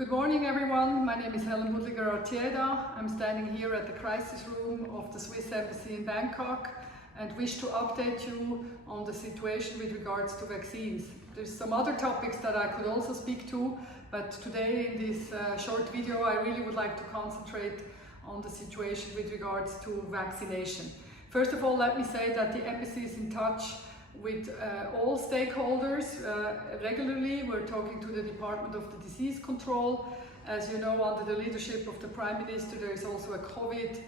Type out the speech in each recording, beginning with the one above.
Good morning everyone, my name is Helene Budliger Artieda. I'm standing here at the crisis room of the Swiss Embassy in Bangkok and wish to update you on the situation with regards to vaccines. There's some other topics that I could also speak to, but today in this short video I really would like to concentrate on the situation with regards to vaccination. First of all, let me say that the Embassy is in touch with all stakeholders regularly. We're talking to the Department of the Disease Control. As you know, under the leadership of the Prime Minister, there is also a COVID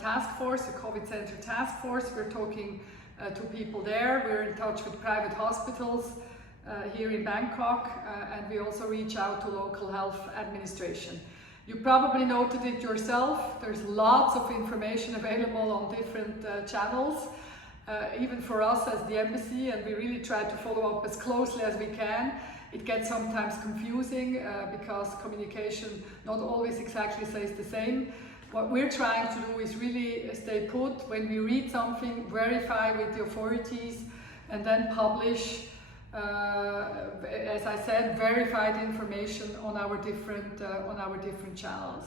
task force, a COVID center task force. We're talking to people there. We're in touch with private hospitals here in Bangkok, and we also reach out to local health administration. You probably noted it yourself. There's lots of information available on different channels. Even for us as the Embassy, and we really try to follow up as closely as we can. It gets sometimes confusing because communication not always exactly says the same. What we're trying to do is really stay put. When we read something, verify with the authorities and then publish, as I said, verified information on our different channels.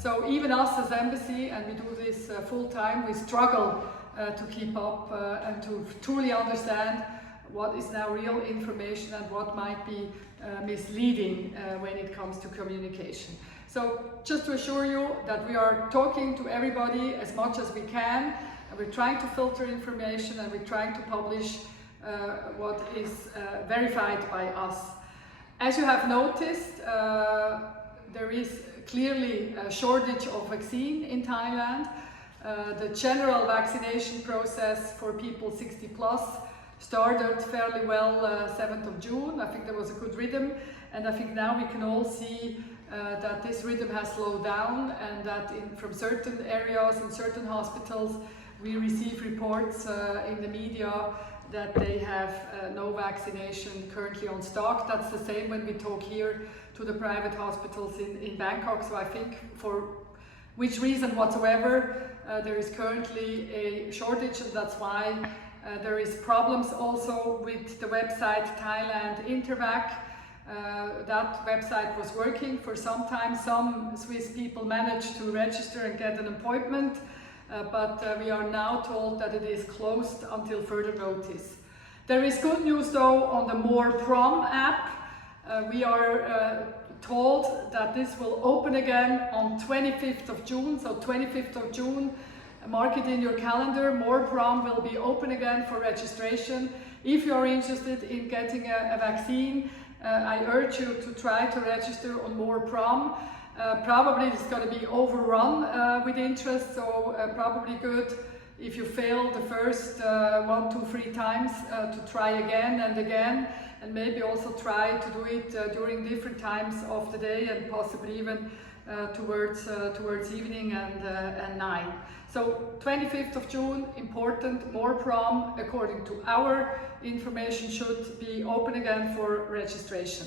So even us as Embassy, and we do this full time, we struggle to keep up and to truly understand what is now real information and what might be misleading when it comes to communication. So just to assure you that we are talking to everybody as much as we can, and we're trying to filter information and we're trying to publish what is verified by us. As you have noticed, there is clearly a shortage of vaccine in Thailand. The general vaccination process for people 60 plus started fairly well 7th of June. I think there was a good rhythm, and I think now we can all see that this rhythm has slowed down, and that from certain areas and certain hospitals we receive reports in the media that they have no vaccination currently on stock. That's the same when we talk here to the private hospitals in Bangkok. So I think for which reason whatsoever, there is currently a shortage, and that's why there is problems also with the website Thailand Intervac. That website was working for some time. Some Swiss people managed to register and get an appointment, but we are now told that it is closed until further notice. There is good news though on the Mor Prom App. We are told that this will open again on 25th of June. So 25th of June, mark it in your calendar. Mor Prom will be open again for registration. If you're interested in getting a vaccine, I urge you to try to register on Mor Prom. Probably it's going to be overrun with interest, so probably good if you fail the first 1, 2, 3 times to try again and again, and maybe also try to do it during different times of the day and possibly even towards evening and night. So 25th of June, important. Mor Prom, according to our information, should be open again for registration.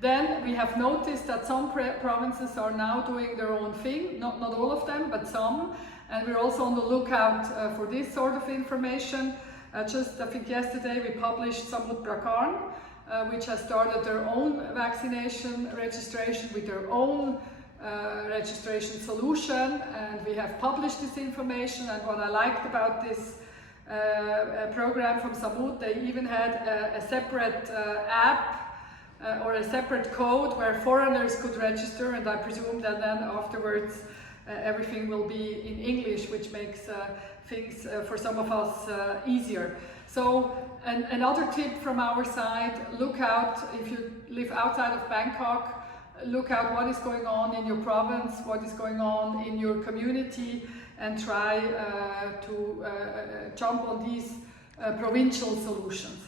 Then we have noticed that some provinces are now doing their own thing, not all of them, but some, and we're also on the lookout for this sort of information. I think yesterday we published Samut Prakarn, which has started their own vaccination registration with their own registration solution, and we have published this information. And what I liked about this program from Samut, they even had a separate app or a separate code where foreigners could register, and I presume that then afterwards everything will be in English, which makes things for some of us easier. So another tip from our side, look out, if you live outside of Bangkok, look out what is going on in your province, what is going on in your community, and try to jump on these provincial solutions.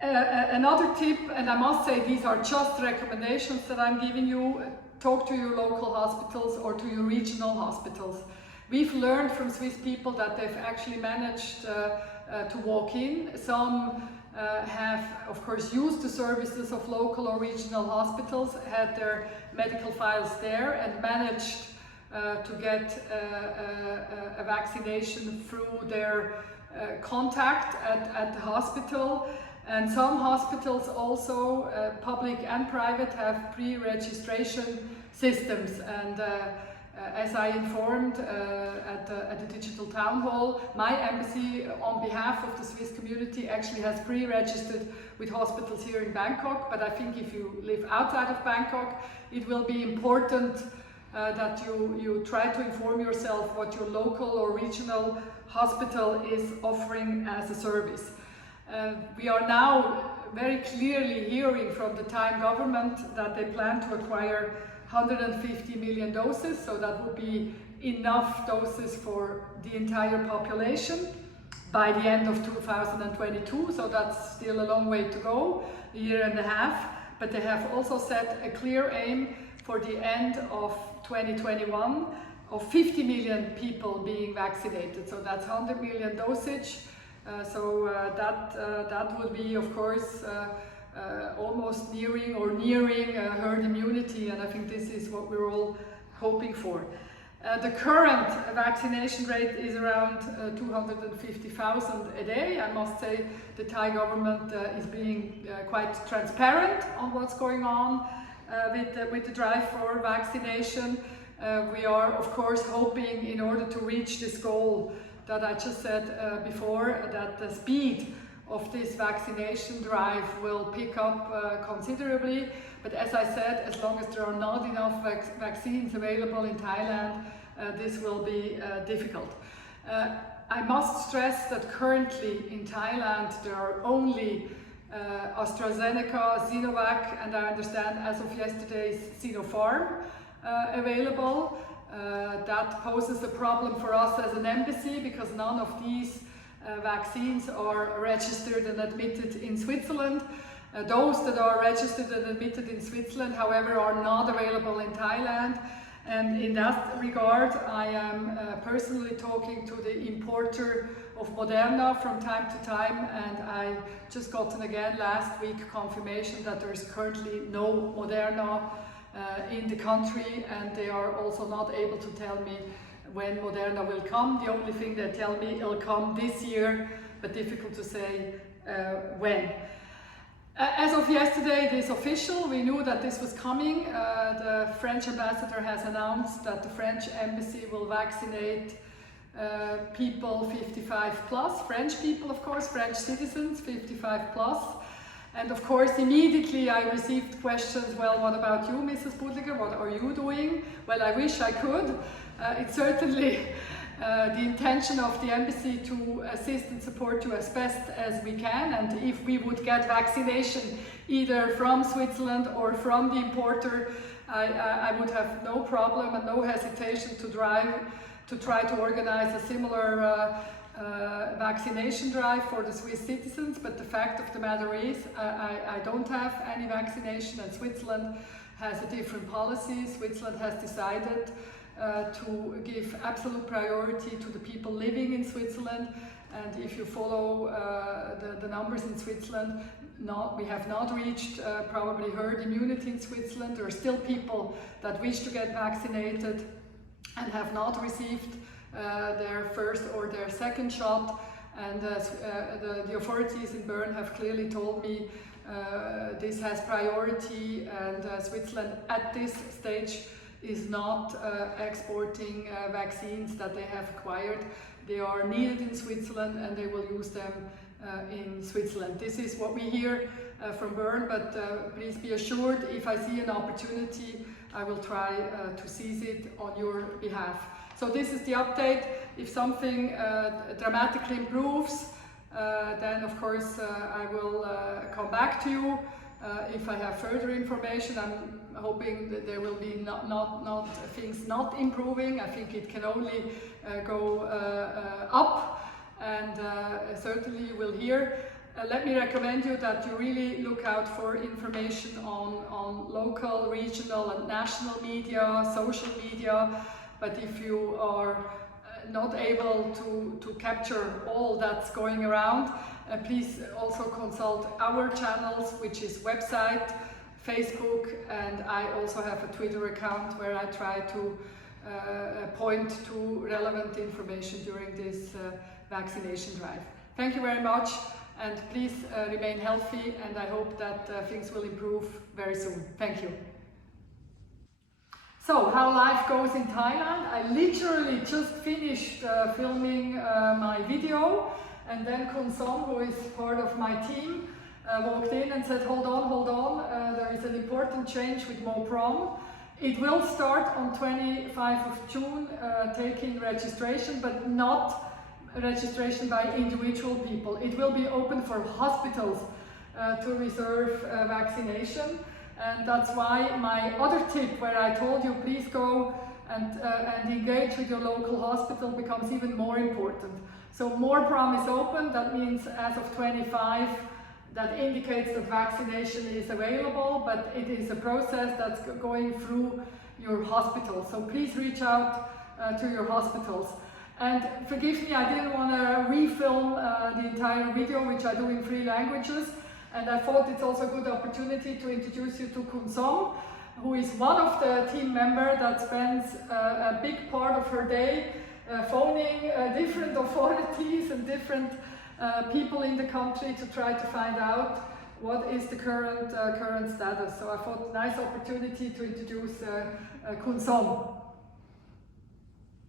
Another tip, and I must say these are just recommendations that I'm giving you, talk to your local hospitals or to your regional hospitals. We've learned from Swiss people that they've actually managed to walk in. Some have, of course, used the services of local or regional hospitals, had their medical files there, and managed to get a vaccination through their contact at the hospital. And some hospitals also, public and private, have pre-registration systems. And as I informed at the digital town hall, my embassy, on behalf of the Swiss community, actually has pre-registered with hospitals here in Bangkok. But I think if you live outside of Bangkok, it will be important that you try to inform yourself what your local or regional hospital is offering as a service. We are now very clearly hearing from the Thai government that they plan to acquire 150 million doses, so that would be enough doses for the entire population by the end of 2022, so that's still a long way to go, a year and a half. But they have also set a clear aim for the end of 2021 of 50 million people being vaccinated, so that's 100 million dosage. That will be, of course, almost nearing herd immunity, and I think this is what we're all hoping for. The current vaccination rate is around 250,000 a day. I must say the Thai government is being quite transparent on what's going on with the drive for vaccination. We are, of course, hoping, in order to reach this goal that I just said before, that the speed of this vaccination drive will pick up considerably. But as I said, as long as there are not enough vaccines available in Thailand, this will be difficult. I must stress that currently in Thailand there are only AstraZeneca, Sinovac, and I understand as of yesterday Sinopharm available. That poses a problem for us as an embassy, because none of these vaccines are registered and admitted in Switzerland. Those that are registered and admitted in Switzerland, however, are not available in Thailand. And in that regard, I am personally talking to the importer of Moderna from time to time, and I just gotten again last week confirmation that there is currently no Moderna in the country, and they are also not able to tell me when Moderna will come. The only thing they tell me, it'll come this year, but difficult to say when. As of yesterday, it is official. We knew that this was coming. The French ambassador has announced that the French embassy will vaccinate people 55 plus, French people, of course, French citizens 55 plus. And of course, immediately I received questions, well, what about you, Mrs. Budliger? What are you doing? Well, I wish I could. It's certainly the intention of the embassy to assist and support you as best as we can. And if we would get vaccination either from Switzerland or from the importer, I would have no problem and no hesitation to try to organize a similar vaccination drive for the Swiss citizens. But the fact of the matter is, I don't have any vaccination, and Switzerland has a different policy. Switzerland has decided to give absolute priority to the people living in Switzerland. And if you follow the numbers in Switzerland, we have not reached probably herd immunity in Switzerland. There are still people that wish to get vaccinated and have not received their first or their second shot. And the authorities in Bern have clearly told me this has priority, and Switzerland at this stage is not exporting vaccines that they have acquired. They are needed in Switzerland and they will use them in Switzerland. This is what we hear from Bern, but please be assured, if I see an opportunity, I will try to seize it on your behalf. So this is the update. If something dramatically improves, then of course I will come back to you. If I have further information, I'm hoping that there will be things not improving. I think it can only go up, and certainly you will hear. Let me recommend you that you really look out for information on local, regional and national media, social media. But if you are not able to capture all that's going around, please also consult our channels, which is website, Facebook, and I also have a Twitter account where I try to point to relevant information during this vaccination drive. Thank you very much. and please remain healthy, and I hope that things will improve very soon. Thank you. So, how life goes in Thailand. I literally just finished filming my video, and then Kun Song, who is part of my team, walked in and said, hold on, there is an important change with Mor Prom. It will start on 25th of June, taking registration, but not registration by individual people. It will be open for hospitals to reserve vaccination. And that's why my other tip, where I told you please go and engage with your local hospital, becomes even more important. So Mor Prom is open. That means as of 25, that indicates that vaccination is available, but it is a process that's going through your hospital. So please reach out to your hospitals. And forgive me, I didn't want to refilm the entire video, which I do in 3 languages. And I thought it's also a good opportunity to introduce you to Kun Song, who is one of the team members that spends a big part of her day phoning different authorities and different people in the country to try to find out what is the current status. So I thought nice opportunity to introduce Kun Song.